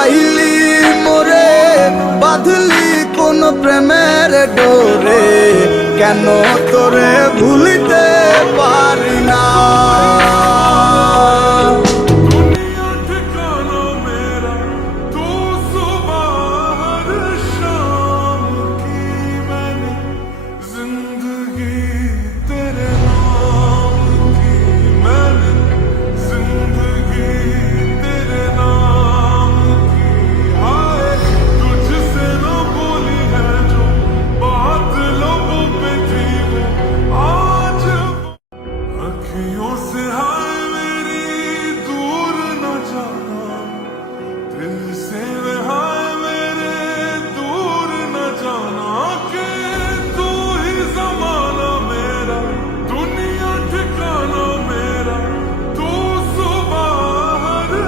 জড়াইলি মোরে, বাঁধলি কোন প্রেমের ডোরে, কেন তোরে ভুলিতে পারি না।